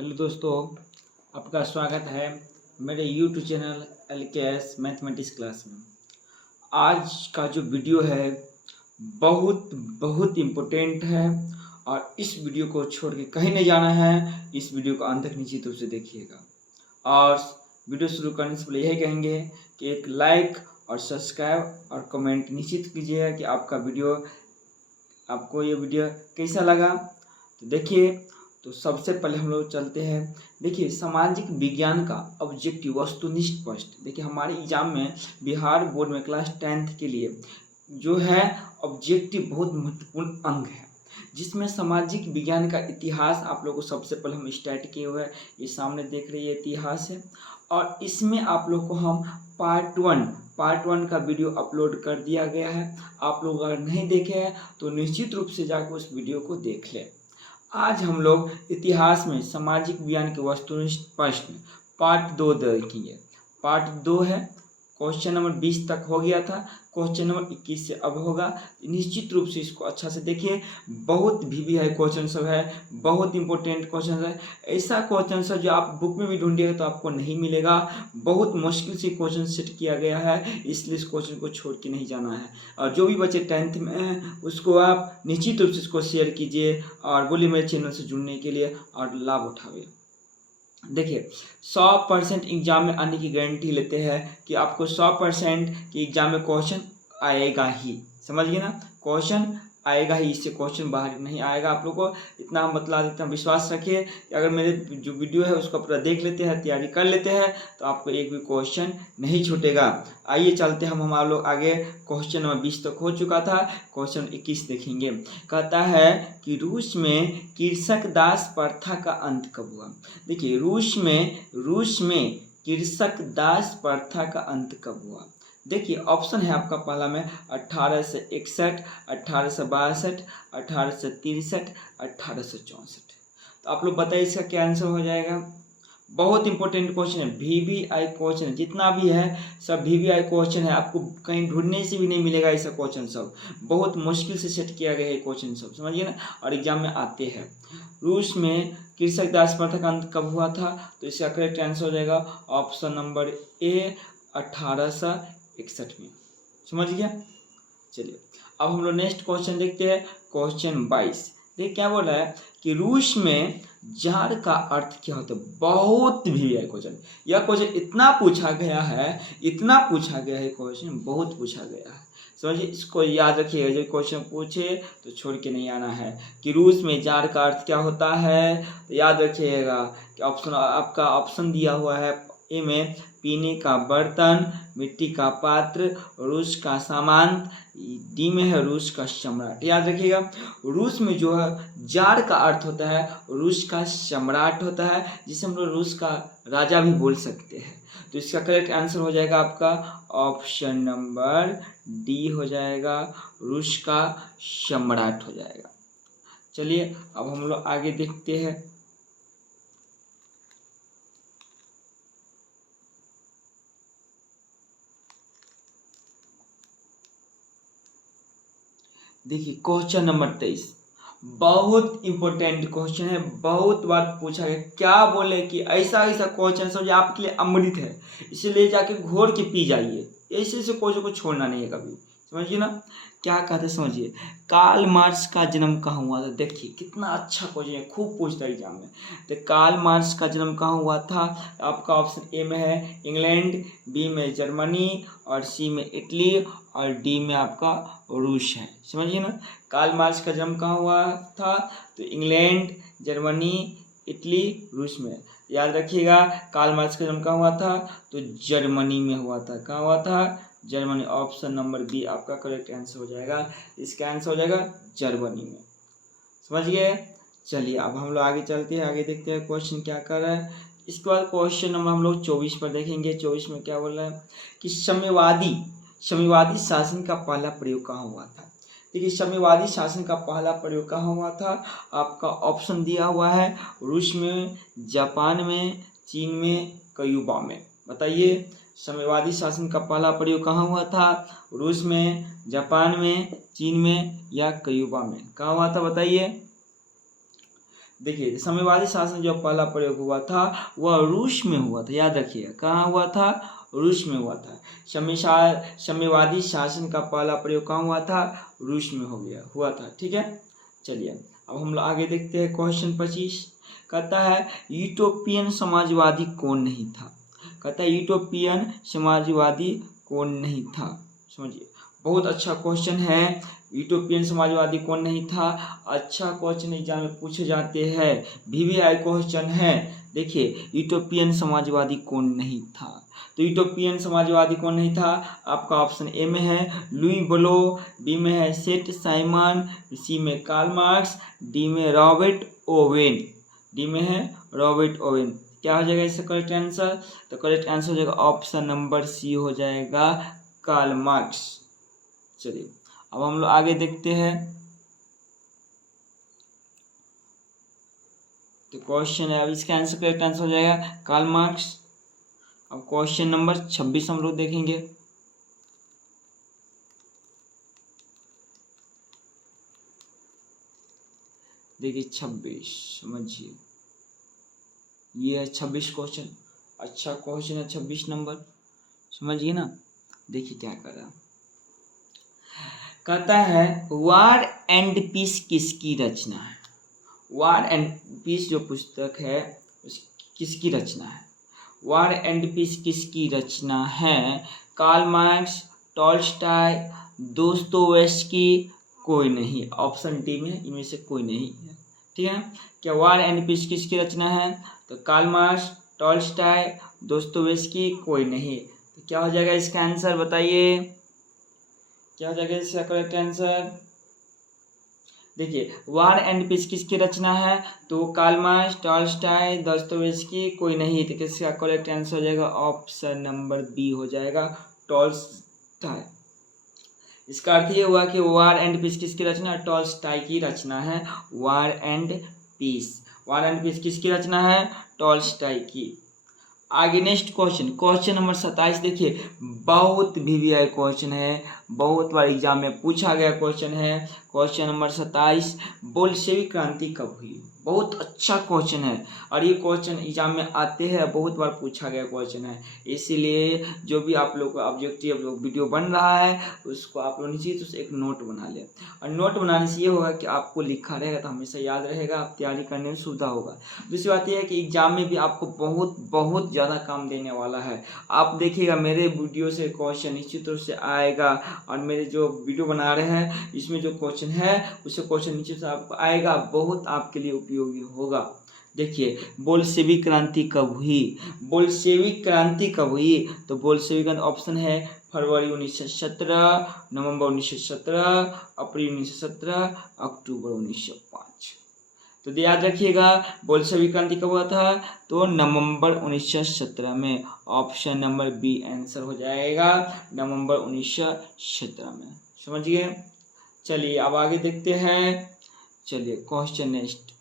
Hello दोस्तों, आपका स्वागत है मेरे YouTube channel LKS mathematics class में। आज का जो वीडियो है बहुत बहुत इम्पोर्टेंट है और इस वीडियो को छोड़ के कहीं नहीं जाना है। इस वीडियो को अंत तक निश्चित रूप से देखिएगा और वीडियो शुरू करने से पहले यही कहेंगे कि एक लाइक और सब्सक्राइब और कमेंट निश्चित कीजिएगा कि आपको ये वीडियो कैसा लगा। तो देखिए, तो सबसे पहले हम लोग चलते हैं। देखिए, सामाजिक विज्ञान का ऑब्जेक्टिव वस्तुनिष्ठ प्रश्न। देखिए, हमारे एग्जाम में बिहार बोर्ड में क्लास 10th के लिए जो है ऑब्जेक्टिव बहुत महत्वपूर्ण अंग है, जिसमें सामाजिक विज्ञान का इतिहास आप लोगों को सबसे पहले हम स्टार्ट किए हुए हैं। ये सामने देख रहे हैं इतिहास है और इसमें आप लोग को हम पार्ट वन का वीडियो अपलोड कर दिया गया है। आप लोग अगर नहीं देखे हैं तो निश्चित रूप से जाकर उस वीडियो को देख लें। आज हम लोग इतिहास में सामाजिक विज्ञान के वस्तुनिष्ठ प्रश्न पार्ट 2 देखेंगे। पार्ट 2 है, क्वेश्चन नंबर 20 तक हो गया था, क्वेश्चन नंबर 21 से अब होगा। निश्चित रूप से इसको अच्छा से देखिए। बहुत VVI क्वेश्चन सब है, बहुत इंपॉर्टेंट क्वेश्चन है। ऐसा क्वेश्चन सब जो आप बुक में भी ढूंढिएगा तो आपको नहीं मिलेगा। बहुत मुश्किल से क्वेश्चन सेट किया गया है, इसलिए इस क्वेश्चन को छोड़ के नहीं जाना है। और जो भी बच्चे 10th में हैं उसको आप निश्चित रूप से इसको शेयर कीजिए और बोलिए मेरे चैनल से जुड़ने के लिए और लाभ उठाइए। देखिए, 100% एग्जाम में आने की गारंटी लेते हैं कि आपको 100% की एग्जाम में क्वेश्चन आएगा ही। समझ गए ना, क्वेश्चन आएगा ही, इससे क्वेश्चन बाहर नहीं आएगा। आप लोग को इतना हम बतला देते हैं, विश्वास रखिए कि अगर मेरे जो वीडियो है उसको पूरा देख लेते हैं, तैयारी कर लेते हैं तो आपको एक भी क्वेश्चन नहीं छूटेगा। आइए चलते हम लोग आगे। क्वेश्चन नंबर 20 तक हो चुका था, क्वेश्चन 21 देखेंगे। कहता है कि रूस में कृषक दास प्रथा का अंत कब हुआ। देखिए, रूस में कृषक दास प्रथा का अंत कब हुआ। देखिए, ऑप्शन है आपका पहला में 1861, 1862, 1863, 1864। तो आप लोग बताइए इसका क्या आंसर हो जाएगा। बहुत इंपॉर्टेंट क्वेश्चन है, VVI क्वेश्चन है, जितना भी है सब VVI क्वेश्चन है। आपको कहीं ढूंढने से भी नहीं मिलेगा ऐसा क्वेश्चन सब। बहुत मुश्किल से सेट किया गया है क्वेश्चन सब, समझिए ना, और एग्जाम में आते हैं। रूस में कृषक दास प्रथा का अंत कब हुआ था, तो इसका करेक्ट आंसर हो जाएगा ऑप्शन नंबर ए 1861 में। समझ गया। चलिए अब हम लोग नेक्स्ट क्वेश्चन देखते हैं, क्वेश्चन 22। देखिए क्या बोल रहा है कि रूस में जार का अर्थ क्या होता है। बहुत भी है क्वेश्चन, यह क्वेश्चन इतना पूछा गया है क्वेश्चन बहुत पूछा गया है। समझिए, इसको याद रखिएगा, जब क्वेश्चन पूछे तो छोड़ के नहीं आना है कि रूस में जार का अर्थ क्या होता है। तो याद रखिएगा कि ऑप्शन आपका ऑप्शन दिया हुआ है ए में पीने का बर्तन, मिट्टी का पात्र, रूस का सामान, डी में है रूस का सम्राट। याद रखिएगा, रूस में जो है जार का अर्थ होता है रूस का सम्राट होता है, जिसे हम लोग रूस का राजा भी बोल सकते हैं। तो इसका करेक्ट आंसर हो जाएगा आपका ऑप्शन नंबर डी हो जाएगा, रूस का सम्राट हो जाएगा। चलिए अब हम लोग आगे देखते हैं। देखिए क्वेश्चन नंबर 23, बहुत इंपॉर्टेंट क्वेश्चन है, बहुत बार पूछा गया। क्या बोले कि ऐसा क्वेश्चन समझे आपके लिए अमृत है, इसीलिए जाके घोर के पी जाइए। ऐसे क्वेश्चन को छोड़ना नहीं है कभी, समझिए ना। क्या कहते समझिए, कार्ल मार्क्स का जन्म कहाँ हुआ था। देखिए कितना अच्छा क्वेश्चन है, खूब पूछता है एग्जाम में। तो कार्ल मार्क्स का जन्म कहाँ हुआ था, आपका ऑप्शन ए में है इंग्लैंड, बी में जर्मनी और सी में इटली और डी में आपका रूस है। समझिए ना, कार्ल मार्क्स का जन्म कहाँ हुआ था, तो इंग्लैंड, जर्मनी, इटली, रूस में। याद रखिएगा, कार्ल मार्क्स का जन्म कहाँ हुआ था, तो जर्मनी में हुआ था। कहाँ हुआ था, जर्मनी। ऑप्शन नंबर बी आपका करेक्ट आंसर हो जाएगा। इसका आंसर हो जाएगा जर्मनी में। समझ गए। चलिए अब हम लोग आगे चलते हैं, आगे देखते हैं क्वेश्चन क्या कर रहा है। इसके बाद क्वेश्चन नंबर हम लोग 24 पर देखेंगे। 24 में क्या बोल रहा है कि साम्यवादी शासन का पहला प्रयोग कहाँ हुआ था। देखिए, साम्यवादी शासन का पहला प्रयोग कहाँ हुआ था, आपका ऑप्शन दिया हुआ है रूस में, जापान में, चीन में, क्यूबा में। बताइए, साम्यवादी शासन का पहला प्रयोग कहाँ हुआ था, रूस में, जापान में, चीन में या क्यूबा में। कहाँ हुआ था बताइए। देखिए साम्यवादी शासन जो पहला प्रयोग हुआ था वह रूस में हुआ था, याद रखिएगा कहाँ हुआ था, रूस में हुआ था। साम्यवादी शासन का पहला प्रयोग कहाँ हुआ था, रूस में हुआ था। ठीक है, चलिए अब हम लोग आगे देखते हैं। क्वेश्चन 25 कहता है यूटोपियन समाजवादी कौन नहीं था। कहता है यूटोपियन समाजवादी कौन नहीं था। समझिए बहुत अच्छा क्वेश्चन है। यूटोपियन समाजवादी कौन नहीं था, अच्छा क्वेश्चन एग्जाम में पूछे जाते हैं, VVI क्वेश्चन है। देखिए यूटोपियन समाजवादी कौन नहीं था, तो यूटोपियन समाजवादी कौन नहीं था, आपका ऑप्शन ए में है लुई ब्लो, बी में है सेठ साइमन, सी में कार्ल मार्क्स, डी में रॉबर्ट ओवेन। डी में है रॉबर्ट ओवेन। क्या हो जाएगा इसका करेक्ट आंसर, तो करेक्ट आंसर हो जाएगा ऑप्शन नंबर सी हो जाएगा कार्ल मार्क्स। चलिए अब हम लोग आगे देखते हैं। तो क्वेश्चन है, अब इसका आंसर करेक्ट आंसर हो जाएगा कार्ल मार्क्स। अब क्वेश्चन नंबर 26 हम लोग देखेंगे। देखिए 26 समझिए, ये है 26 क्वेश्चन, अच्छा क्वेश्चन है 26 नंबर, समझिए ना। देखिए क्या कर रहा, कहता है वार एंड पीस किसकी रचना है। वार एंड पीस जो पुस्तक है किसकी रचना है, वार एंड पीस किसकी रचना है, कार्ल मार्क्स, टॉल्स्टॉय, दोस्तोयेव्स्की, कोई नहीं। ऑप्शन डी में इनमें से कोई नहीं है। ठीक है, क्या वार एंड पीस किसकी रचना है, तो कार्ल मार्क्स, टॉल्स्टॉय, दोस्तोयेव्स्की, कोई नहीं। तो क्या हो जाएगा इसका आंसर बताइए, क्या हो जाएगा इसका करेक्ट आंसर। देखिए वार एंड पीस किसकी रचना है, तो कार्ल मार्क्स, टॉल्स्टॉय, दोस्तोयेव्स्की, कोई नहीं। तो किसका करेक्ट आंसर हो जाएगा ऑप्शन नंबर बी हो जाएगा टॉल्स्टॉय। इसका अर्थ ये हुआ कि वार एंड पीस किसकी रचना है, टॉल्स्टॉय की रचना है War and Peace. War and Peace किसकी रचना है, टॉल्स्टॉय की। आगे नेक्स्ट क्वेश्चन, क्वेश्चन नंबर 27 देखिए, बहुत VVI क्वेश्चन है, बहुत बार एग्जाम में पूछा गया क्वेश्चन है। क्वेश्चन नंबर 27, बोल्शेविक क्रांति कब हुई। बहुत अच्छा क्वेश्चन है और ये क्वेश्चन एग्जाम में आते हैं, बहुत बार पूछा गया क्वेश्चन है। इसीलिए जो भी आप लोग का ऑब्जेक्टिव वीडियो बन रहा है उसको आप लोग निश्चित उससे एक नोट बना लें, और नोट बनाने से ये होगा कि आपको लिखा रहेगा तो हमेशा याद रहेगा, आप तैयारी करने में सुविधा होगा। दूसरी बात यह है कि एग्जाम में भी आपको बहुत बहुत ज़्यादा काम देने वाला है। आप देखिएगा मेरे वीडियो से क्वेश्चन निश्चित रूप से आएगा, और मेरे जो वीडियो बना रहे हैं इसमें जो क्वेश्चन है उससे क्वेश्चन निश्चित से आपको आएगा, बहुत आपके लिए उपयोगी होगा। देखिए बोल्शेविक क्रांति कब हुई, बोल्शेविक क्रांति कब हुई, तो बोल्शेविक क्रांति ऑप्शन है फरवरी 1917, नवंबर 1917, अप्रैल 1917, अक्टूबर 1905। तो याद रखिएगा बोल्शेविक क्रांति कब हुआ था, तो नवंबर 1917 में। ऑप्शन नंबर बी आंसर हो जाएगा नवंबर 1917 में, समझिए। चलिए अब आगे देखते हैं। चलिए क्वेश्चन नेक्स्ट,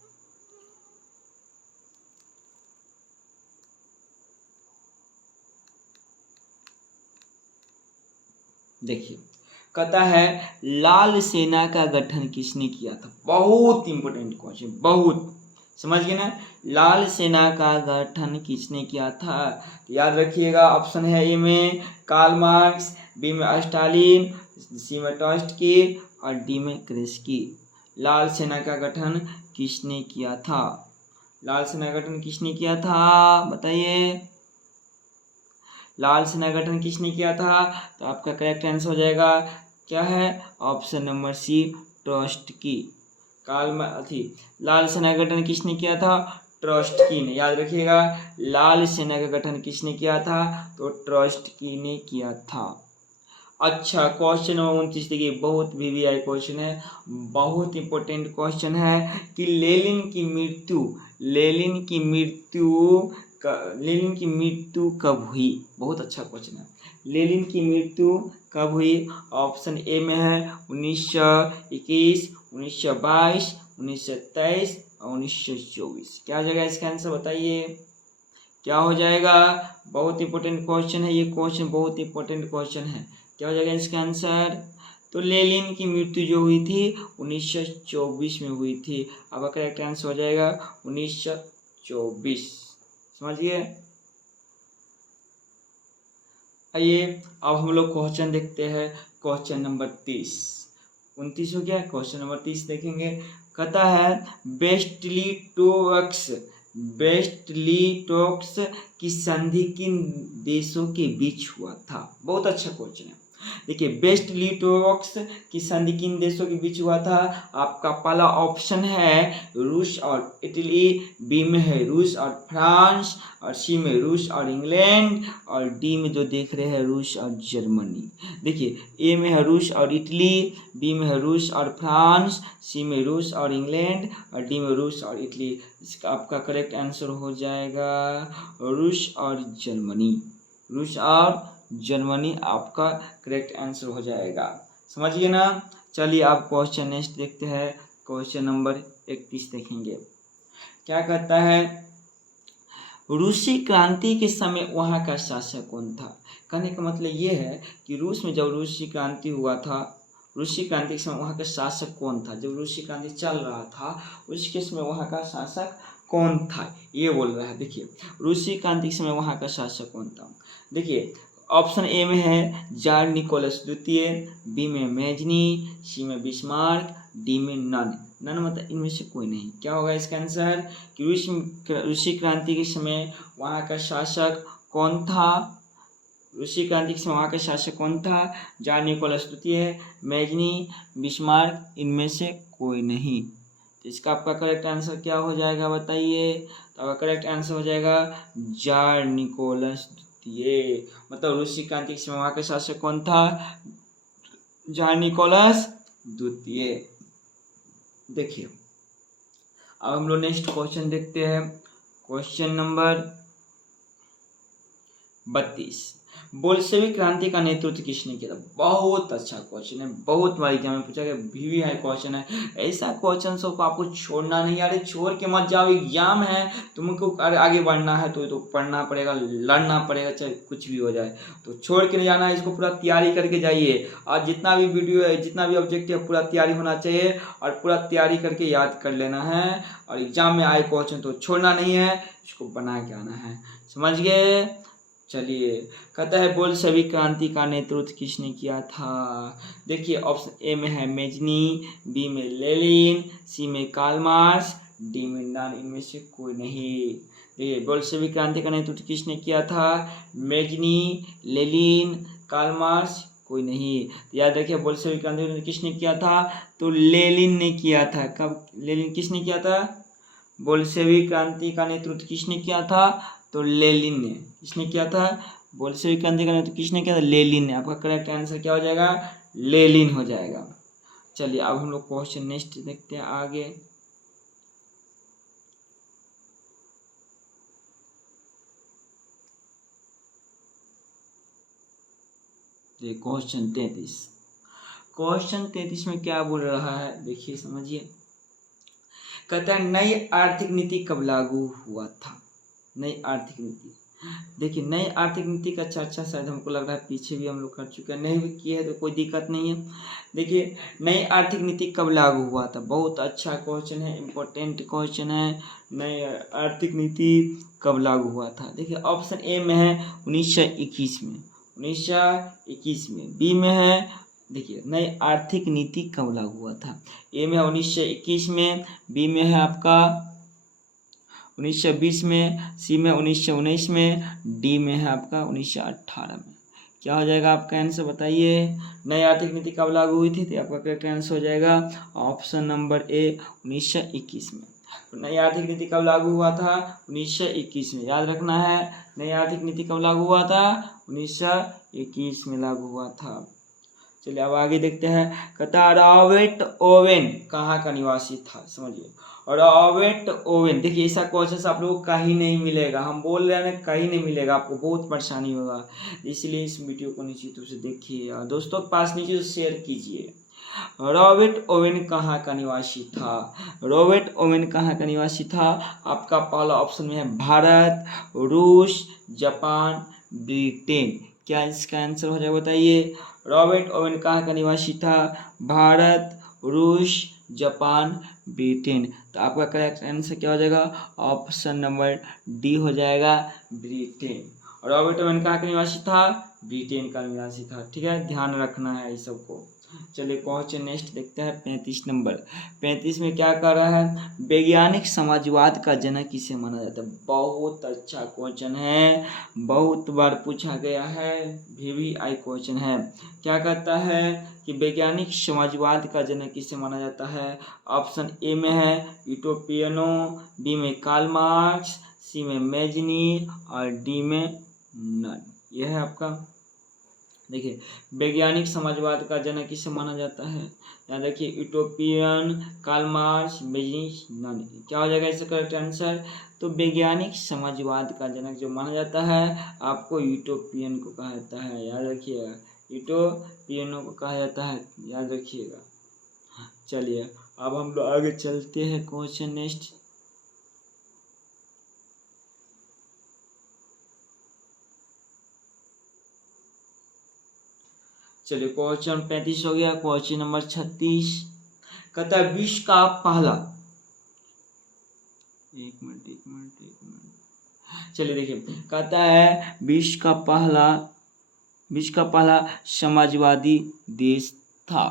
देखिए कहता है लाल सेना का गठन किसने किया था। बहुत इंपॉर्टेंट क्वेश्चन, बहुत, समझ गए ना। लाल सेना का गठन किसने किया था, तो याद रखिएगा ऑप्शन है ए में कार्ल मार्क्स, बी में स्टालिन, सी में ट्रॉट्स्की और डी में क्रेस्की। लाल सेना का गठन किसने किया था, लाल सेना का गठन किसने किया था बताइए, लाल सेना गठन किसने किया था, तो आपका करेक्ट आंसर हो जाएगा क्या है, ऑप्शन नंबर सी ट्रॉट्स्की। लाल सेना का गठन किसने किया था, ट्रॉट्स्की ने। याद रखिएगा लाल सेना का गठन किसने किया था, तो ट्रॉट्स्की ने किया था। अच्छा क्वेश्चन नंबर 29 देखिए, बहुत VVI क्वेश्चन है, बहुत इंपॉर्टेंट क्वेश्चन है कि लेनिन की मृत्यु कब हुई। बहुत अच्छा क्वेश्चन है, लेनिन की मृत्यु कब हुई। ऑप्शन ए में है 1921, 1922, 1923 और 1924। क्या हो जाएगा इसका आंसर बताइए, क्या हो जाएगा। बहुत इंपॉर्टेंट क्वेश्चन है ये, क्वेश्चन बहुत इंपॉर्टेंट क्वेश्चन है। क्या हो जाएगा इसका आंसर, तो लेनिन की मृत्यु जो हुई थी 1924 में हुई थी। अब करेक्ट आंसर हो जाएगा 1924। समझ गए। आइए अब हम लोग क्वेश्चन देखते हैं। क्वेश्चन नंबर 30, 29 हो गया। क्वेश्चन नंबर 30 देखेंगे। कहता है बेस्टलीटोक्स की संधि किन देशों के बीच हुआ था। बहुत अच्छा क्वेश्चन है। देखिए बेस्टलीटोक्स की संधि किन देशों के बीच हुआ था। आपका पहला ऑप्शन है रूस और इटली, बी में है रूस और फ्रांस, और सी में रूस और इंग्लैंड, और डी में जो देख रहे हैं रूस और जर्मनी। देखिए ए में है रूस और इटली, बी में है रूस और फ्रांस, सी में रूस और इंग्लैंड, और डी में रूस और इटली। इसका आपका करेक्ट आंसर हो जाएगा रूस और जर्मनी। रूस और जर्मनी आपका करेक्ट आंसर हो जाएगा। समझिए ना। चलिए आप क्वेश्चन नेक्स्ट देखते हैं। क्वेश्चन नंबर 31 देखेंगे। क्या कहता है रूसी क्रांति के समय वहाँ का शासक कौन था। कहने का मतलब ये है कि रूस में जब रूसी क्रांति हुआ था, रूसी क्रांति के समय वहाँ का शासक कौन था। जब रूसी क्रांति चल रहा था उसके समय वहाँ का शासक कौन था, ये बोल रहा है। देखिए रूसी क्रांति के समय वहाँ का शासक कौन था। देखिए ऑप्शन ए में है जार निकोलस द्वितीय, बी में मेजनी, सी में बिस्मार्क, डी में नन मतलब इनमें से कोई नहीं। क्या होगा इसका आंसर कि रूसी क्रांति के समय वहाँ का शासक कौन था। रूसी क्रांति के समय वहाँ का शासक कौन था। जार निकोलस द्वितीय, मेजनी, बिस्मार्क, इनमें से कोई नहीं। तो इसका आपका करेक्ट आंसर क्या हो जाएगा बताइए। तो आपका करेक्ट आंसर हो जाएगा जार निकोलस द्वितीय। मतलब रूसी क्रांति के समय वहाँ का शासक कौन था, जार निकोलस द्वितीय। देखिए अब हम लोग नेक्स्ट क्वेश्चन देखते हैं। क्वेश्चन नंबर 32, बोल्शेविक क्रांति का नेतृत्व किसने किया था। बहुत अच्छा क्वेश्चन है, बहुत बार एग्जाम में पूछा गया, भी है क्वेश्चन है। ऐसा क्वेश्चन सबको आपको छोड़ना नहीं। अरे छोड़ के मत जाओ, एग्जाम है, तुमको आगे बढ़ना है तो पढ़ना पड़ेगा, लड़ना पड़ेगा, चाहे कुछ भी हो जाए। तो छोड़ के नहीं जाना है, इसको पूरा तैयारी करके जाइए। और जितना भी वीडियो है, जितना भी ऑब्जेक्टिव है, पूरा तैयारी होना चाहिए और पूरा तैयारी करके याद कर लेना है। और एग्जाम में आए क्वेश्चन तो छोड़ना नहीं है, इसको बना के आना है। समझ गए। चलिए कहता है बोल्शेविक क्रांति का नेतृत्व किसने किया था। देखिए ऑप्शन ए में है मेजनी, बी में लेनिन, सी में कार्ल मार्क्स, डी में नन, इनमें से कोई नहीं। देखिए बोल्शेविक क्रांति का नेतृत्व किसने किया था। मेजनी, लेनिन, कार्ल मार्क्स, कोई नहीं। तो याद रखिए बोल्शेविक क्रांति किसने किया था, तो लेनिन ने किया था। कब लेनिन किसने किया था। बोल्शेविक क्रांति का नेतृत्व किसने किया था, तो लेनिन ने। किसने किया था बोल्शेविक क्रांति का नेतृत्व किसने किया था, लेनिन ने। आपका करेक्ट आंसर क्या हो जाएगा, लेनिन हो जाएगा। चलिए अब हम लोग क्वेश्चन नेक्स्ट देखते हैं आगे। क्वेश्चन 33, क्वेश्चन 33 में क्या बोल रहा है देखिए समझिए। कहता है नई आर्थिक नीति कब लागू हुआ था। नई आर्थिक नीति, देखिए नई आर्थिक नीति का चर्चा शायद हमको लग रहा है पीछे भी हम लोग कर चुके हैं, नहीं भी किए हैं तो कोई दिक्कत नहीं है। देखिए नई आर्थिक नीति कब लागू हुआ था, बहुत अच्छा क्वेश्चन है, इम्पोर्टेंट क्वेश्चन है। नई आर्थिक नीति कब लागू हुआ था। देखिए ऑप्शन ए में है 1921 में, 1921 में। बी में है देखिए नई आर्थिक नीति कब लागू हुआ था। ए में है 1921 में, बी में है आपका 1920 में, सी में 1919 में, डी में है आपका 1918 में। क्या हो जाएगा आपका आंसर बताइए। नई आर्थिक नीति कब लागू हुई थी, तो आपका करेक्ट आंसर हो जाएगा ऑप्शन नंबर ए 1921 में। तो नई आर्थिक नीति कब लागू हुआ था, 1921 में। याद रखना है नई आर्थिक नीति कब लागू हुआ था, 1921 में लागू हुआ था। चलिए अब आगे देखते हैं। कहता रॉबर्ट ओवेन कहाँ का निवासी था, समझिए। रॉबर्ट ओवेन, देखिए ऐसा क्वेश्चन आप लोगों को कहीं नहीं मिलेगा, हम बोल रहे हैं कहीं नहीं मिलेगा, आपको बहुत परेशानी होगा। इसलिए इस वीडियो को निश्चित रूप से देखिए और दोस्तों के पास नीचे शेयर कीजिए। रॉबर्ट ओवेन कहाँ का निवासी था। रॉबर्ट ओवेन कहाँ का निवासी था। आपका पहला ऑप्शन में है भारत, रूस, जापान, ब्रिटेन। क्या इसका आंसर हो जाएगा बताइए। रॉबर्ट ओवन कहाँ का निवासी था? भारत, रूस, जापान, ब्रिटेन। तो आपका करेक्ट आंसर क्या हो जाएगा? ऑप्शन नंबर डी हो जाएगा, ब्रिटेन। रॉबर्ट ओवन कहाँ का निवासी था? ब्रिटेन का निवासी था। ठीक है, ध्यान रखना है इस सबको। चलिए क्वेश्चन नेक्स्ट देखते हैं 35 नंबर। 35 में क्या कर रहा है? वैज्ञानिक समाजवाद का जनक किसे माना जाता है? बहुत अच्छा क्वेश्चन है, बहुत बार पूछा गया है, VVI क्वेश्चन है। क्या कहता है कि वैज्ञानिक समाजवाद का जनक किसे माना जाता है? ऑप्शन ए में है यूटोपियनो, बी में कार्ल मार्क्स, सी में मेजनी और डी में नन। यह है आपका। देखिए वैज्ञानिक समाजवाद का जनक किसे माना जाता है? यहाँ देखिए utopian, Karl Marx, Mazzini, none. क्या हो जाएगा इसका करेक्ट आंसर? तो वैज्ञानिक समाजवाद का जनक जो माना जाता है आपको यूटोपियन को कहा जाता है, याद रखिएगा। यूटोपियनों को कहा जाता है, याद रखिएगा। चलिए अब हम लोग आगे चलते हैं क्वेश्चन नेक्स्ट। चलिए क्वेश्चन 35 हो गया। क्वेश्चन नंबर 36 कहता है विश्व का पहला, एक मिनट। चलिए देखिए, कहता है विश्व का पहला समाजवादी देश था।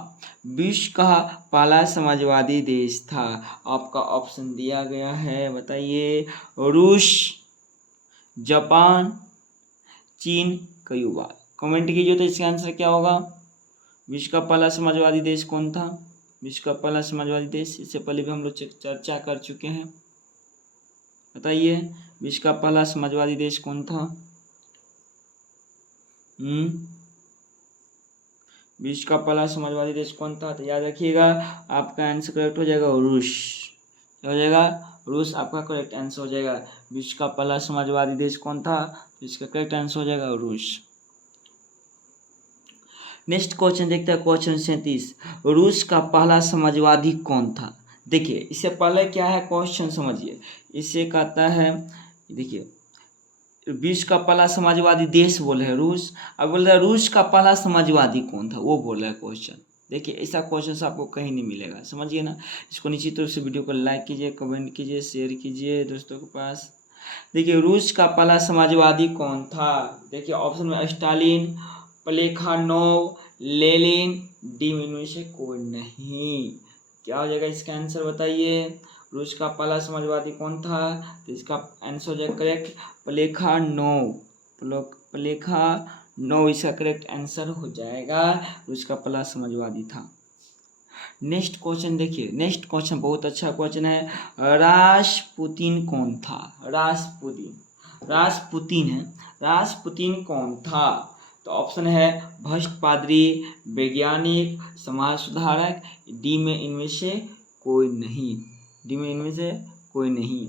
विश्व का पहला समाजवादी देश था। आपका ऑप्शन दिया गया है, बताइए। रूस, जापान, चीन, क्यूबा। कमेंट कीजिए तो इसका आंसर क्या होगा। विश्व का पहला समाजवादी देश कौन था? विश्व का पहला समाजवादी देश, इससे पहले भी हम लोग चर्चा कर चुके हैं। बताइए विश्व का पहला समाजवादी देश कौन था? विश्व का पहला समाजवादी देश कौन था? तो याद रखिएगा आपका आंसर करेक्ट हो जाएगा रूस। क्या हो जाएगा? रूस आपका करेक्ट आंसर हो जाएगा। विश्व का पहला समाजवादी देश कौन था? तो इसका करेक्ट आंसर हो जाएगा रूस। नेक्स्ट क्वेश्चन देखते हैं, क्वेश्चन 37। रूस का पहला समाजवादी कौन था? देखिए इससे पहले क्या है क्वेश्चन समझिए। इससे कहता है, देखिए विश्व का पहला समाजवादी देश बोले है रूस, अब बोल रहा है रूस का पहला समाजवादी कौन था, वो बोल रहा है क्वेश्चन। देखिए ऐसा क्वेश्चन आपको कहीं नहीं मिलेगा, समझिए ना। इसको निश्चित रूप से वीडियो को लाइक कीजिए, कमेंट कीजिए, शेयर कीजिए दोस्तों के पास। देखिए रूस का पहला समाजवादी कौन था? देखिए ऑप्शन में स्टालिन, प्लेखानोव, लेनिन, डी इनमें से कोई नहीं। क्या हो जाएगा इसका आंसर बताइए। रूस का पहला समाजवादी कौन था? तो इसका आंसर हो जाएगा करेक्ट प्लेखानोव। प्लेखानोव इसका करेक्ट आंसर हो जाएगा। रूस का पहला समाजवादी था। नेक्स्ट क्वेश्चन देखिए, नेक्स्ट क्वेश्चन बहुत अच्छा क्वेश्चन है। रासपुतीन कौन था? रासपुतीन कौन था? तो ऑप्शन है भ्रष्ट पादरी, वैज्ञानिक, समाज सुधारक, डी में इनमें से कोई नहीं।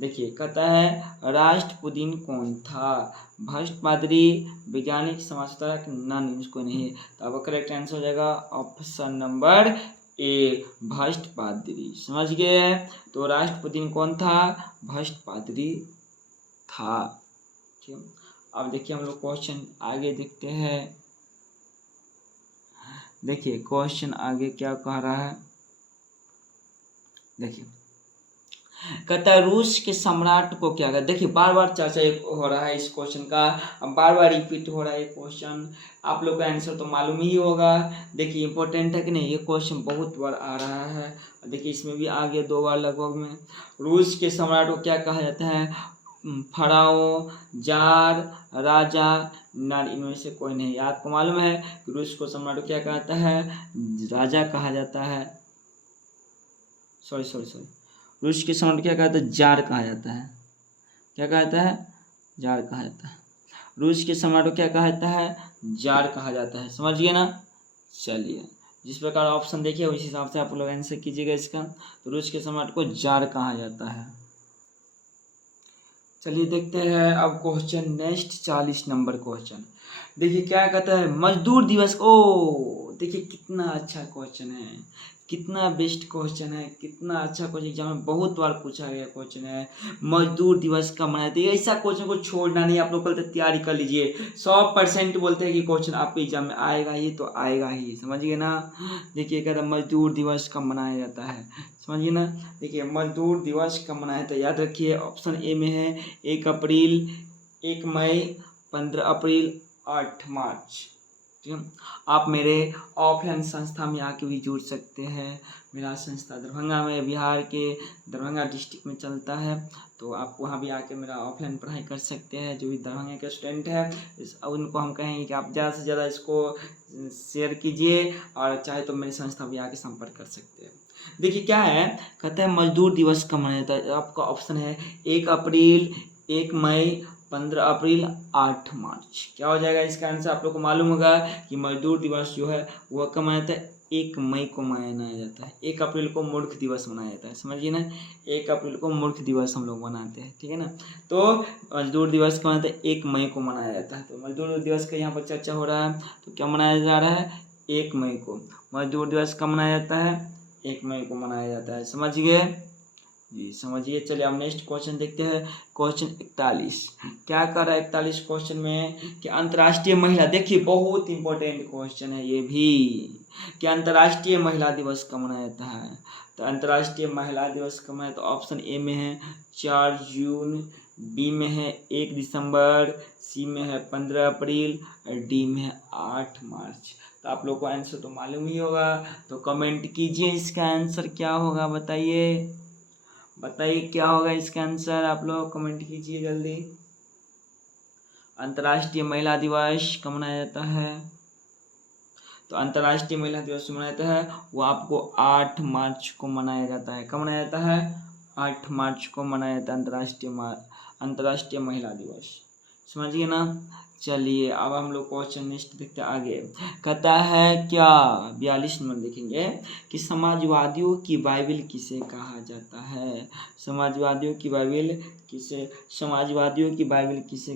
देखिए कहता है राष्ट्रपुतीन कौन था? भ्रष्ट पादरी, वैज्ञानिक, समाज सुधारक, नन, इसको नहीं। तो अब करेक्ट आंसर हो जाएगा ऑप्शन नंबर ए, भ्रष्ट पादरी। समझ गए? तो राष्ट्रपुतीन कौन था? भ्रष्ट पादरी था। ठीक, अब देखिए हम लोग क्वेश्चन आगे देखते हैं। देखिए क्वेश्चन आगे क्या कह रहा है, देखिए कहता है रूस के सम्राट को क्या कहते? देखिए बार बार चर्चा हो रहा है इस क्वेश्चन का, बार बार रिपीट हो रहा है क्वेश्चन। आप लोग का आंसर तो मालूम ही होगा। देखिए इंपॉर्टेंट है कि नहीं, ये क्वेश्चन बहुत बार आ रहा है। देखिए इसमें भी आ गया 2 बार लगभग में। रूस के सम्राट को क्या कहा जाता है? फराओ, जार, राजा, नर, इनमें से कोई नहीं। आपको मालूम है कि रूस को सम्राट को क्या कहता है? राजा कहा जाता है। सॉरी रूस के सम्राट क्या कहता है? जार कहा जाता है। क्या कहता है? जार कहा जाता है। रूस के सम्राट को क्या कहा जाता है? जार कहा जाता है। समझिए ना। चलिए जिस प्रकार ऑप्शन देखिए उस हिसाब से आप लोग आंसर कीजिएगा इसका। तो रूस के सम्राट को जार कहा जाता है। चलिए देखते हैं अब क्वेश्चन नेक्स्ट 40 नंबर क्वेश्चन। देखिए क्या कहता है मजदूर दिवस। ओ देखिए कितना अच्छा क्वेश्चन है, कितना बेस्ट क्वेश्चन है, कितना अच्छा क्वेश्चन, एग्जाम में बहुत बार पूछा गया क्वेश्चन है। मजदूर दिवस कब मनाते हैं, ऐसा क्वेश्चन को छोड़ना नहीं, आप लोग कल तक तैयारी कर लीजिए। 100% बोलते हैं कि क्वेश्चन आपके एग्जाम में आएगा ही तो आएगा ही, समझिए ना। देखिए कहता है मजदूर दिवस कब मनाया जाता है, समझिए ना। देखिए मजदूर दिवस कब मनाया जाता है, याद रखिए ऑप्शन ए में है 1 अप्रैल, 1 मई, 15 अप्रैल, 8 मार्च। ठीक है, आप मेरे ऑफलाइन संस्था में आके भी जुड़ सकते हैं। मेरा संस्था दरभंगा में, बिहार के दरभंगा डिस्ट्रिक्ट में चलता है, तो आप वहाँ भी आके मेरा ऑफलाइन पढ़ाई कर सकते हैं। जो भी दरभंगा के स्टूडेंट है उनको हम कहेंगे कि आप ज़्यादा से ज़्यादा इसको शेयर कीजिए, और चाहे तो मेरी संस्था भी आके संपर्क कर सकते हैं। देखिए क्या है, कहता है मजदूर दिवस कब मनाया जाता है, आपका ऑप्शन है 1 अप्रैल, 1 मई, 15 अप्रैल, 8 मार्च। क्या हो जाएगा इसका आंसर, आप लोग को मालूम होगा कि मजदूर दिवस जो है वह कब मनाया जाता है, 1 मई को मनाया जाता है। 1 अप्रैल को मूर्ख दिवस मनाया जाता है, समझिए ना। 1 अप्रैल को मूर्ख दिवस हम लोग मनाते हैं, ठीक है ना। तो मजदूर दिवस कब मनाते हैं, 1 मई को मनाया जाता है। तो मजदूर दिवस का यहाँ पर चर्चा हो रहा है, तो क्या मनाया जा रहा है, 1 मई को। मजदूर दिवस कब मनाया जाता है, 1 मई को मनाया जाता है, समझ गए जी, समझिए। चलिए अब नेक्स्ट क्वेश्चन देखते हैं। क्वेश्चन 41 क्या कर रहा है 41 क्वेश्चन में कि अंतर्राष्ट्रीय महिला, देखिए बहुत इंपॉर्टेंट क्वेश्चन है ये भी, कि अंतर्राष्ट्रीय महिला दिवस कब मनाया जाता है। तो अंतर्राष्ट्रीय महिला दिवस कब मनाया, तो ऑप्शन ए में है 4 जून, बी में है 1 दिसंबर, सी में है 15 अप्रैल, और डी में है 8 मार्च। तो आप लोग को आंसर तो मालूम ही होगा, तो कमेंट कीजिए इसका आंसर क्या होगा, बताइए बताइए क्या होगा इसका आंसर, आप लोग कमेंट कीजिए जल्दी। अंतर्राष्ट्रीय महिला दिवस कब मनाया जाता है, तो अंतर्राष्ट्रीय महिला दिवस मनाया जाता है वो आपको 8 मार्च को मनाया जाता है। कब मनाया जाता है, 8 मार्च को मनाया जाता है अंतर्राष्ट्रीय महिला दिवस, समझिए ना। चलिए अब हम लोग क्वेश्चन नेक्स्ट देखते हैं आगे। कहता है क्या 42 नंबर देखेंगे कि समाजवादियों की बाइबिल किसे कहा जाता है। समाजवादियों की बाइबिल किसे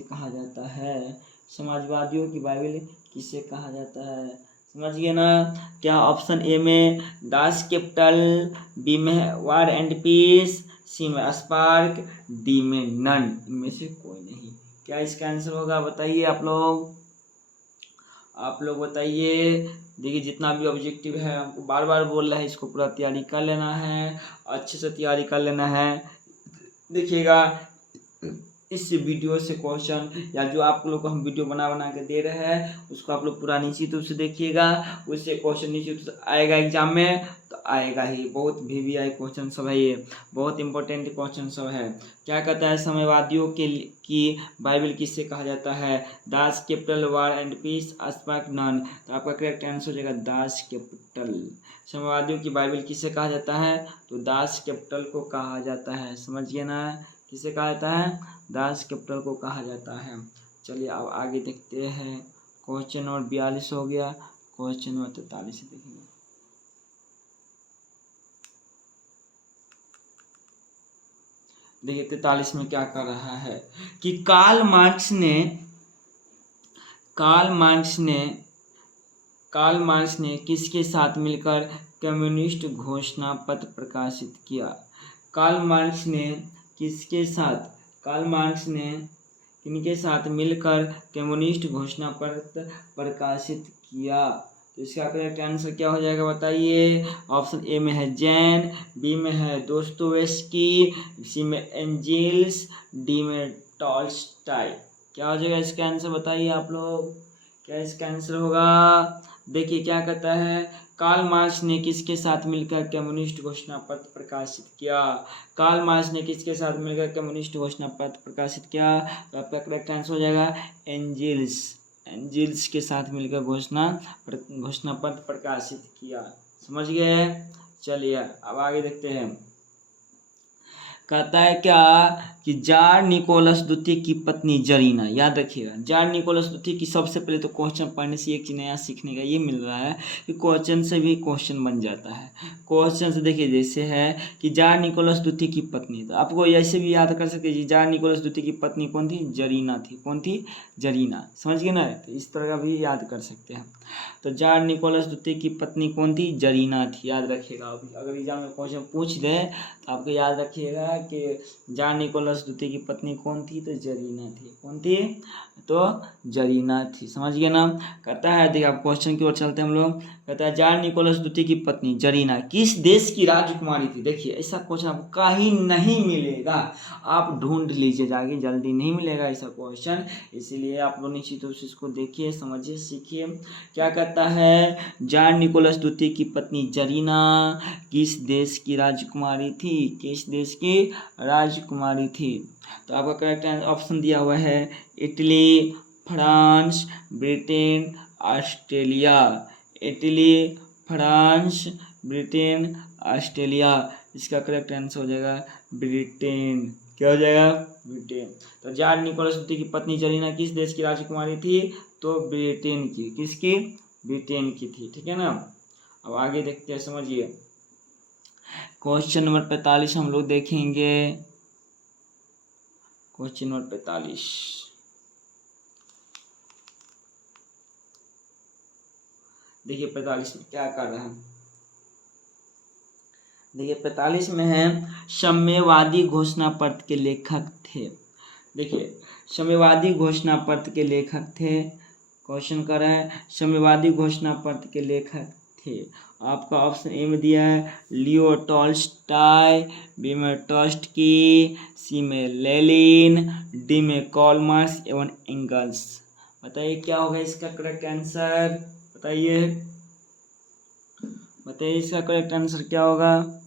कहा जाता है, समाजवादियों की बाइबिल किसे कहा जाता है, समझिए ना। क्या ऑप्शन ए में दास कैपिटल, बी में वार एंड पीस, सी में स्पार्क, डी में नन, इनमें से कोई नहीं। क्या इसका आंसर होगा, बताइए आप लोग बताइए। देखिए जितना भी ऑब्जेक्टिव है हमको बार बार बोल रहा है, इसको पूरा तैयारी कर लेना है, अच्छे से तैयारी कर लेना है। देखिएगा इस वीडियो से क्वेश्चन, या जो आप लोग को हम वीडियो बना के दे रहे हैं उसको आप लोग पूरा निश्चित रूप से देखिएगा, उससे क्वेश्चन निश्चित रूप से आएगा एग्जाम में, तो आएगा ही। बहुत VVI क्वेश्चन सब है, ये बहुत इंपॉर्टेंट क्वेश्चन सब है। क्या कहता है समाजवादियों की बाइबिल किससे कहा जाता है, Das Kapital, War and Peace, Spark, none. तो आपका करेक्ट आंसर हो जाएगा दास कैपिटल। समाजवादियों की बाइबिल किससे कहा जाता है, तो दास कैपिटल को कहा जाता है, समझिए ना। किसे कहा जाता है, दास कैपिटल को कहा जाता है। चलिए अब आगे देखते हैं। क्वेश्चन नंबर 42 हो गया, क्वेश्चन नंबर 43 देखेंगे। देखिए 43 में क्या कर रहा है कि कार्ल मार्क्स ने किसके साथ मिलकर कम्युनिस्ट घोषणा पत्र प्रकाशित किया। कार्ल मार्क्स ने किनके साथ मिलकर कम्युनिस्ट घोषणा पत्र प्रकाशित किया। तो इसका करेक्ट आंसर क्या हो जाएगा, बताइए। ऑप्शन ए में है जैन, बी में है दोस्तोयेव्स्की, सी में एंजेल्स, डी में टॉल्स्टॉय। क्या हो जाएगा इसका आंसर, बताइए आप लोग। क्या इसका आंसर होगा, देखिए क्या कहता है, कार्ल मार्क्स ने किसके साथ मिलकर कम्युनिस्ट घोषणा पत्र प्रकाशित किया। कार्ल मार्क्स ने किसके साथ मिलकर कम्युनिस्ट घोषणा पत्र प्रकाशित किया, तो आपका करेक्ट आंसर हो जाएगा एंजिल्स के साथ मिलकर घोषणा पत्र प्रकाशित किया, समझ गए। चलिए अब आगे देखते हैं। कहता है क्या कि जार निकोलस द्वितीय की पत्नी जरीना। याद रखिएगा, जार निकोलस द्वितीय की सबसे पहले तो क्वेश्चन पढ़ने से एक चीज नया सीखने का ये मिल रहा है कि क्वेश्चन से भी क्वेश्चन बन जाता है। क्वेश्चन से देखिए जैसे है कि जार निकोलस द्वितीय की पत्नी, तो आपको ऐसे भी याद कर सकते हैं जार निकोलस द्वितीय की पत्नी कौन थी? जरीना थी। कौन थी? जरीना। समझ गए ना? तो इस तरह का भी याद कर सकते हैं। तो जार निकोलस द्वितीय की पत्नी कौन थी? जरीना थी। याद रखिएगा, अगर एग्जाम में क्वेश्चन पूछ दे तो आपको याद रखिएगा कि जार निकोलस द्वितीय की पत्नी कौन थी? तो जरीना थी। कौन थी? तो जरीना थी। समझ गए ना? कहता है, देखिए आप क्वेश्चन की ओर चलते हैं हम लोग। कहता है जार निकोलस द्वितीय की पत्नी जरीना किस देश की राजकुमारी थी? देखिए ऐसा क्वेश्चन आपको कहीं नहीं मिलेगा, आप ढूंढ लीजिए जाके, जल्दी नहीं मिलेगा ऐसा क्वेश्चन। इसीलिए आप लोग निश्चित रूप से इसको देखिए, समझिए, सीखिए। क्या कहता है? जार निकोलस द्वितीय की पत्नी जरीना किस देश की राजकुमारी थी? किस देश की राजकुमारी थी? तो आपका करेक्ट ऑप्शन दिया हुआ है Italy, France, Britain, Australia. Italy, France, Britain, Australia. इसका करेक्ट आंसर हो जाएगा ब्रिटेन। क्या हो जाएगा? ब्रिटेन। तो जार निकोलस द्वितीय की पत्नी जरीना किस देश की राजकुमारी थी? तो ब्रिटेन की। किसकी? ब्रिटेन की थी। ठीक है ना? अब आगे देखते हैं, समझिए। क्वेश्चन नंबर 45 हम लोग देखेंगे। क्वेश्चन नंबर 45, देखिए 45 में क्या कर रहा है। देखिए 45 में है साम्यवादी घोषणा पत्र के लेखक थे। देखिए साम्यवादी घोषणा पत्र के लेखक थे। क्वेश्चन कर रहा है साम्यवादी घोषणा पत्र के लेखक थे। आपका ऑप्शन ए में दिया है लियो टॉल्स्टॉय, बी में ट्रोत्स्की, सी में लेनिन, डी में कार्ल मार्क्स एवं एंगल्स। बताइए क्या होगा इसका करेक्ट आंसर? बताइए इसका करेक्ट आंसर क्या होगा?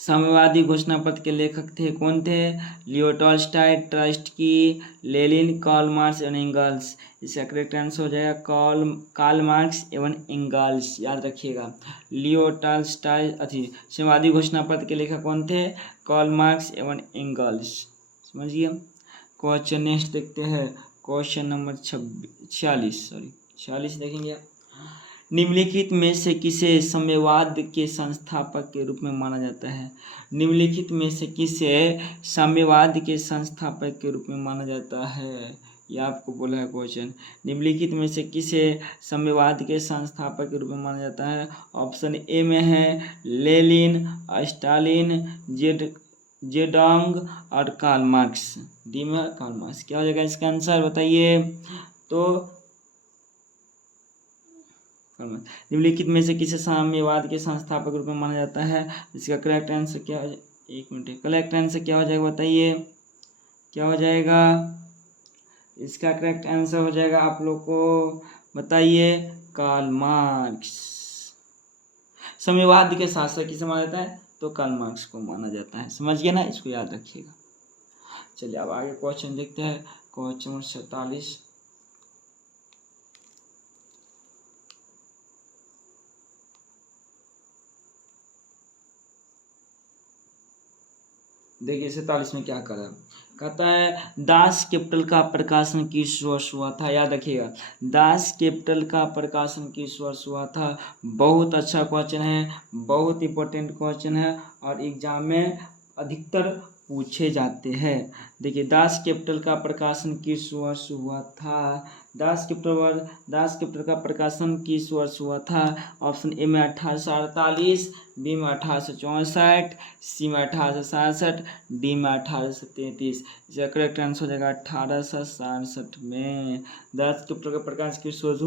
साम्यवादी घोषणा पत्र के लेखक थे, कौन थे? Leo Tolstoy, Trotsky, Lenin, Karl Marx एवं एंगल्स। इसका करेक्ट आंसर हो जाएगा कार्ल मार्क्स एवं एंगल्स। याद रखिएगा, लियो टॉल्स्टॉय साम्यवादी घोषणा पत्र के लेखक कौन थे? कार्ल मार्क्स एवं एंगल्स। समझिए। क्वेश्चन नेक्स्ट देखते हैं, क्वेश्चन नंबर 46 देखेंगे। निम्नलिखित में से किसे साम्यवाद के संस्थापक के रूप में माना जाता है? निम्नलिखित में से किसे साम्यवाद के संस्थापक के रूप में माना जाता है? यह आपको बोला है क्वेश्चन। निम्नलिखित में से किसे साम्यवाद के संस्थापक के रूप में माना जाता है? ऑप्शन ए में है लेनिन, स्टालिन, जेडोंग और कार्ल मार्क्स। डी में कार्ल मार्क्स। क्या हो जाएगा इसका आंसर? बताइए। तो निम्नलिखित में से किसे साम्यवाद के संस्थापक रूप में माना जाता है? इसका करेक्ट आंसर क्या हो जाएगा? एक मिनट, करेक्ट आंसर क्या हो जाएगा? बताइए क्या हो जाएगा? इसका करेक्ट आंसर हो जाएगा आप लोग को, बताइए, कार्ल मार्क्स। साम्यवाद के शासक किसे माना जाता है? तो कार्ल मार्क्स को माना जाता है। समझ गए ना? इसको याद रखिएगा। चलिए अब आगे क्वेश्चन देखते हैं। क्वेश्चन नंबर 47, देखिए 47 में क्या कर रहा है। कहता है दास कैपिटल का प्रकाशन किस वर्ष हुआ था? याद रखिएगा, दास कैपिटल का प्रकाशन किस वर्ष हुआ था? बहुत अच्छा क्वेश्चन है, बहुत इंपॉर्टेंट क्वेश्चन है और एग्जाम में अधिकतर पूछे जाते हैं। देखिए दास कैपिटल का प्रकाशन किस वर्ष हुआ था? दास कैपिटल का प्रकाशन किस वर्ष हुआ था? ऑप्शन ए में 1848, बी में 1864, सी में 1867, डी में 1833। इसका करेक्ट आंसर हो जाएगा 1867 में। दास कैपिटल का प्रकाशन किस वर्ष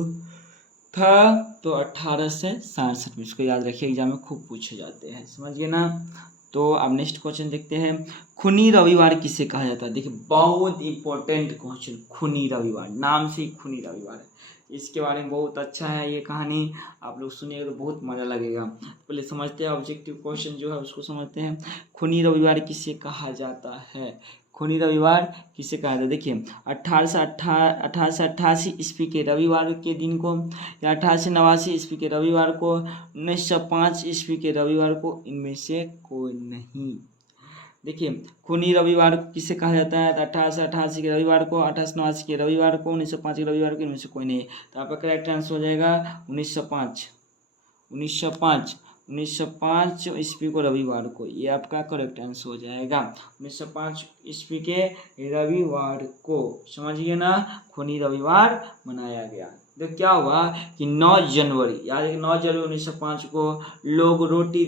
था? तो 1867 में। इसको याद रखिए, एग्जाम में खूब पूछे जाते हैं। समझिए ना? तो अब नेक्स्ट क्वेश्चन देखते हैं। खूनी रविवार किसे कहा जाता है? देखिए बहुत इंपॉर्टेंट क्वेश्चन, खूनी रविवार, नाम से ही खूनी रविवार है। इसके बारे में बहुत अच्छा है ये कहानी, आप लोग सुनिएगा तो बहुत मज़ा लगेगा। पहले समझते हैं ऑब्जेक्टिव क्वेश्चन जो है उसको समझते हैं। खूनी रविवार किसे कहा जाता है? खूनी रविवार किसे कहा जाता है? देखिए 1888 ईस्वी के रविवार के दिन को, या 1889 ईस्वी के रविवार को, 1905 ईस्वी के रविवार को, इनमें से कोई नहीं। देखिए खूनी रविवार किसे कहा जाता है? 1888 के रविवार को, 1889 के रविवार को, 1905 के रविवार को, इनमें से कोई नहीं। तो आपका करेक्ट आंसर हो जाएगा 1905। 1905 ईस्वी को रविवार को, ये आपका करेक्ट आंसर हो जाएगा। 1905 ईस्वी के रविवार को, समझिए ना, खूनी रविवार मनाया गया। तो क्या हुआ कि 9 जनवरी, याद है, 9 जनवरी 1905 को लोग रोटी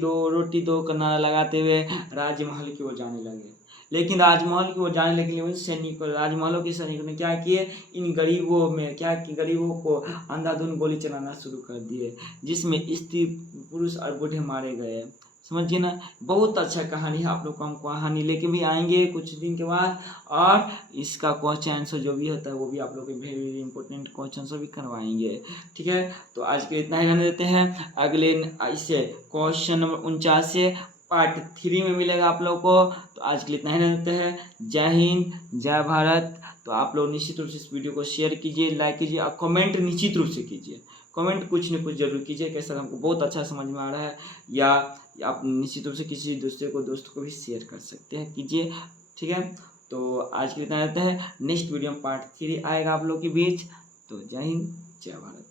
दो का नारा लगाते हुए राजमहल की ओर जाने लगे। लेकिन राजमहल की ओर जाने लगे उन सैनिकों, राजमहलों के सैनिकों ने क्या किए, इन गरीबों में क्या कि गरीबों को अंधाधुंध गोली चलाना शुरू कर दिए, जिसमें स्त्री पुरुष और बूढ़े मारे गए। समझिए ना, बहुत अच्छा कहानी है। आप लोग को हम कहानी लेके भी आएंगे कुछ दिन के बाद, और इसका क्वेश्चन आंसर जो भी होता है वो भी आप लोग के वेरी वेरी इंपॉर्टेंट क्वेश्चन भी करवाएंगे। ठीक है, तो आज के लिए इतना ही रहने देते हैं। अगले इससे क्वेश्चन नंबर 49 से पार्ट 3 में मिलेगा आप लोग को। तो आज के लिए इतना ही रहने देते हैं। जय हिंद, जय भारत। तो आप लोग निश्चित रूप से इस वीडियो को शेयर कीजिए, लाइक कीजिए और कमेंट निश्चित रूप से कीजिए। कमेंट कुछ न कुछ जरूर कीजिए, कैसा हमको बहुत अच्छा समझ में आ रहा है, या आप निश्चित रूप से किसी दूसरे को दोस्त को भी शेयर कर सकते हैं, कीजिए। ठीक है, तो आज के लिए इतना रहता है। नेक्स्ट वीडियो में पार्ट 3 आएगा आप लोग के बीच। तो जय हिंद, जय भारत।